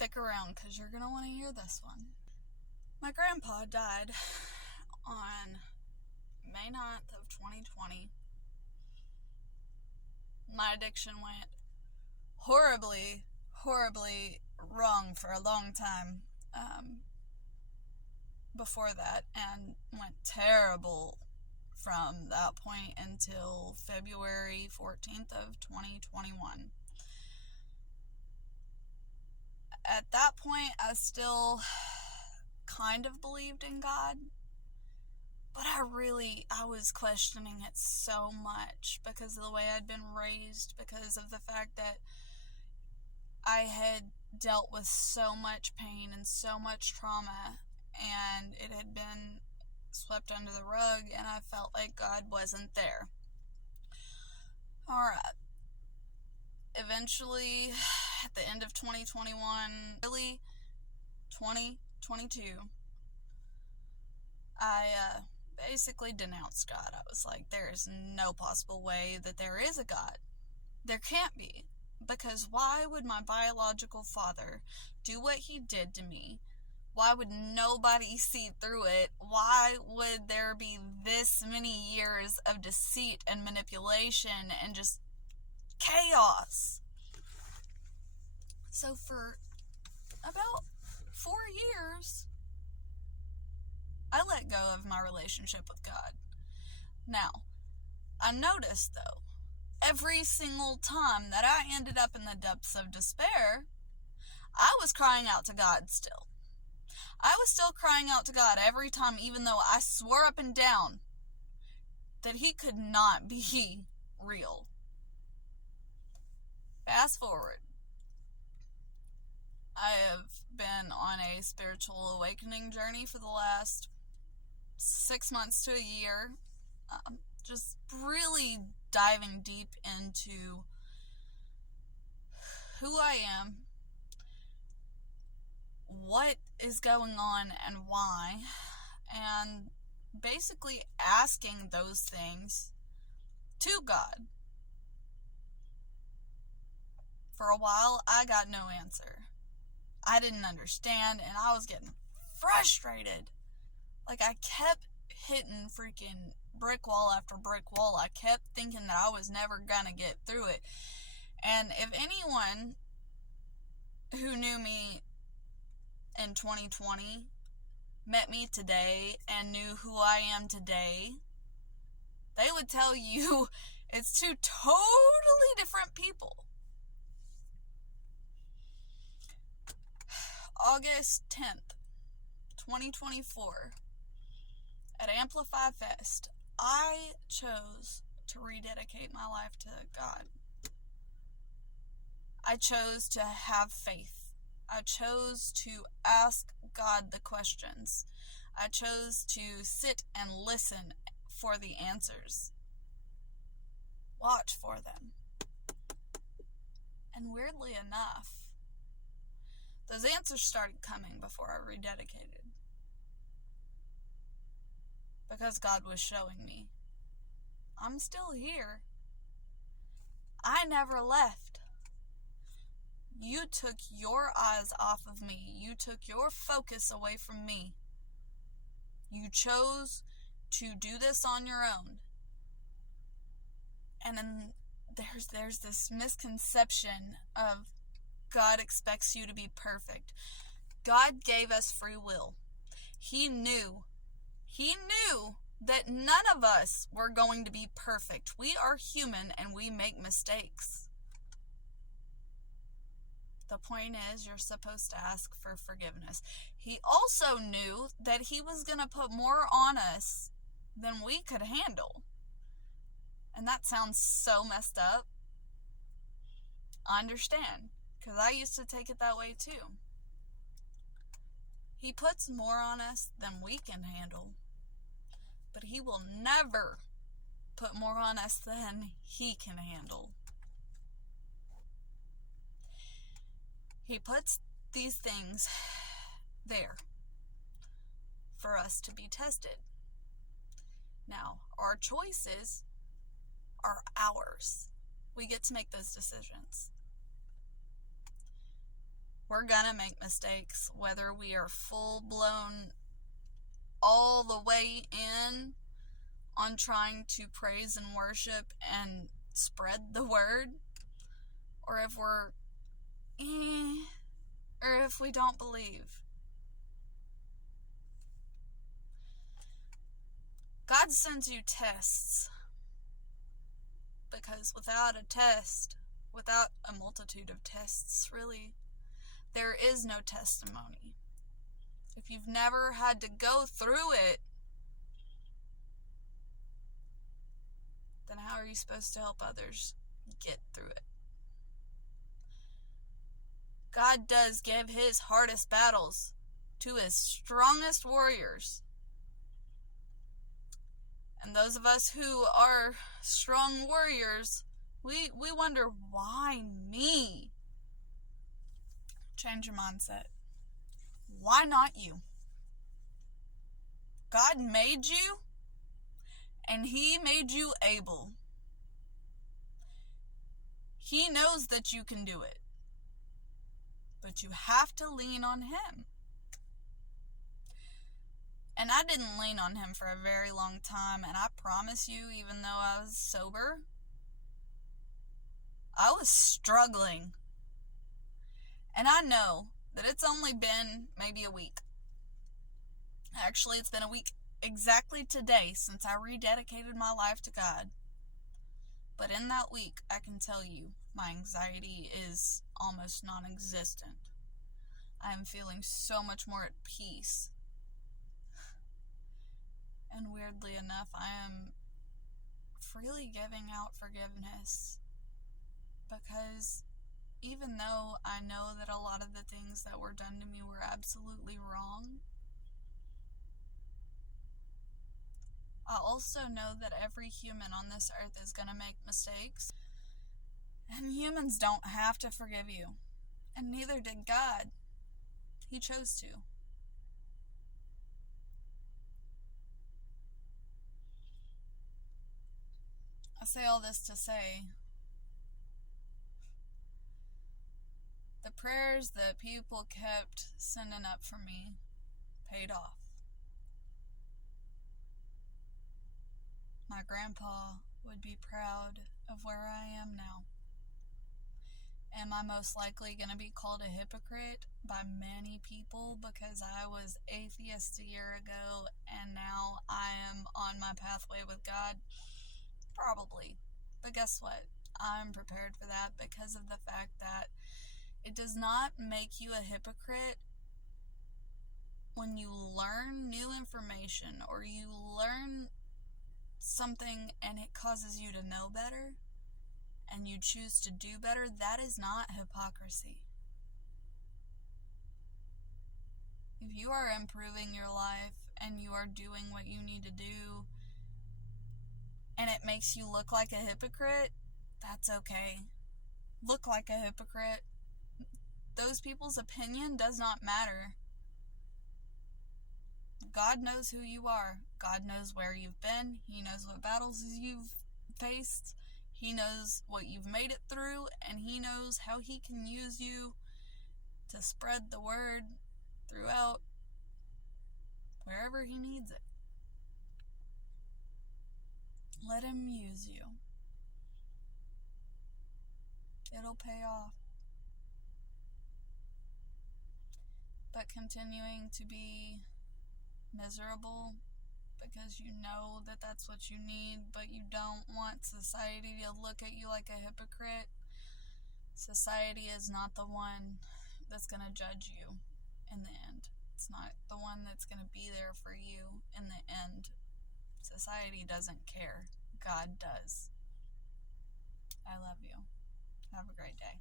Stick around because you're going to want to hear this one. My grandpa died on May 9th of 2020. My addiction went horribly wrong for a long time before that, and went terrible from that point until February 14th of 2021. At that point, I still kind of believed in God, but I was questioning it so much because of the way I'd been raised, because of the fact that I had dealt with so much pain and so much trauma, and it had been swept under the rug, and I felt like God wasn't there. Alright. Eventually, at the end of 2021, early 2022, I basically denounced God. I was like, there is no possible way that there is a God. There can't be. Because why would my biological father do what he did to me? Why would nobody see through it? Why would there be this many years of deceit and manipulation and just chaos? So for about 4 years, I let go of my relationship with God. Now, I noticed though, every single time that I ended up in the depths of despair, I was crying out to God still. I was still crying out to God every time, even though I swore up and down that He could not be real. Fast forward. I have been on a spiritual awakening journey for the last 6 months to a year. Just really diving deep into who I am, what is going on and why, and basically asking those things to God. For a while, I got no answer. I didn't understand, and I was getting frustrated. Like, I kept hitting freaking brick wall after brick wall. I kept thinking that I was never gonna get through it. And if anyone who knew me in 2020 met me today and knew who I am today, they would tell you it's two totally different people. August 10th, 2024, at Amplify Fest, I chose to rededicate my life to God. I chose to have faith. I chose to ask God the questions. I chose to sit and listen for the answers. Watch for them. And weirdly enough, those answers started coming before I rededicated. Because God was showing me, I'm still here. I never left. You took your eyes off of me. You took your focus away from me. You chose to do this on your own. And then there's this misconception of God expects you to be perfect. God gave us free will. He knew that none of us were going to be perfect. We are human and we make mistakes. The point is, you're supposed to ask for forgiveness. He also knew that He was going to put more on us than we could handle. And that sounds so messed up. I understand, because I used to take it that way too. He puts more on us than we can handle, but He will never put more on us than He can handle. He puts these things there for us to be tested. Now, our choices are ours. We get to make those decisions. We're gonna make mistakes, whether we are full blown all the way in on trying to praise and worship and spread the word, or if we're or if we don't believe. God sends you tests, because without a test, without a multitude of tests, really, there is no testimony. If you've never had to go through it, then how are you supposed to help others get through it? God does give his hardest battles to his strongest warriors. And those of us who are strong warriors, we wonder, why me? Change your mindset. Why not you? God made you, and he made you able. He knows that you can do it, but you have to lean on him. And I didn't lean on him for a very long time, and I promise you, even though I was sober, I was struggling. And I know that it's only been maybe a week. Actually, it's been a week exactly today since I rededicated my life to God. But in that week, I can tell you, my anxiety is almost non-existent. I am feeling so much more at peace. And weirdly enough, I am freely giving out forgiveness, because even though I know that a lot of the things that were done to me were absolutely wrong, I also know that every human on this earth is going to make mistakes. And humans don't have to forgive you. And neither did God. He chose to. I say all this to say, the prayers that people kept sending up for me paid off. My grandpa would be proud of where I am now. Am I most likely going to be called a hypocrite by many people because I was atheist a year ago and now I am on my pathway with God? Probably. But guess what? I'm prepared for that because of the fact that it does not make you a hypocrite when you learn new information or you learn something and it causes you to know better and you choose to do better. That is not hypocrisy. If you are improving your life and you are doing what you need to do and it makes you look like a hypocrite, that's okay. Look like a hypocrite. Those people's opinion does not matter. God knows who you are. God knows where you've been. He knows what battles you've faced. He knows what you've made it through, and he knows how he can use you to spread the word throughout wherever he needs it. Let him use you. It'll pay off. But continuing to be miserable because you know that that's what you need, but you don't want society to look at you like a hypocrite. Society is not the one that's going to judge you in the end. It's not the one that's going to be there for you in the end. Society doesn't care. God does. I love you. Have a great day.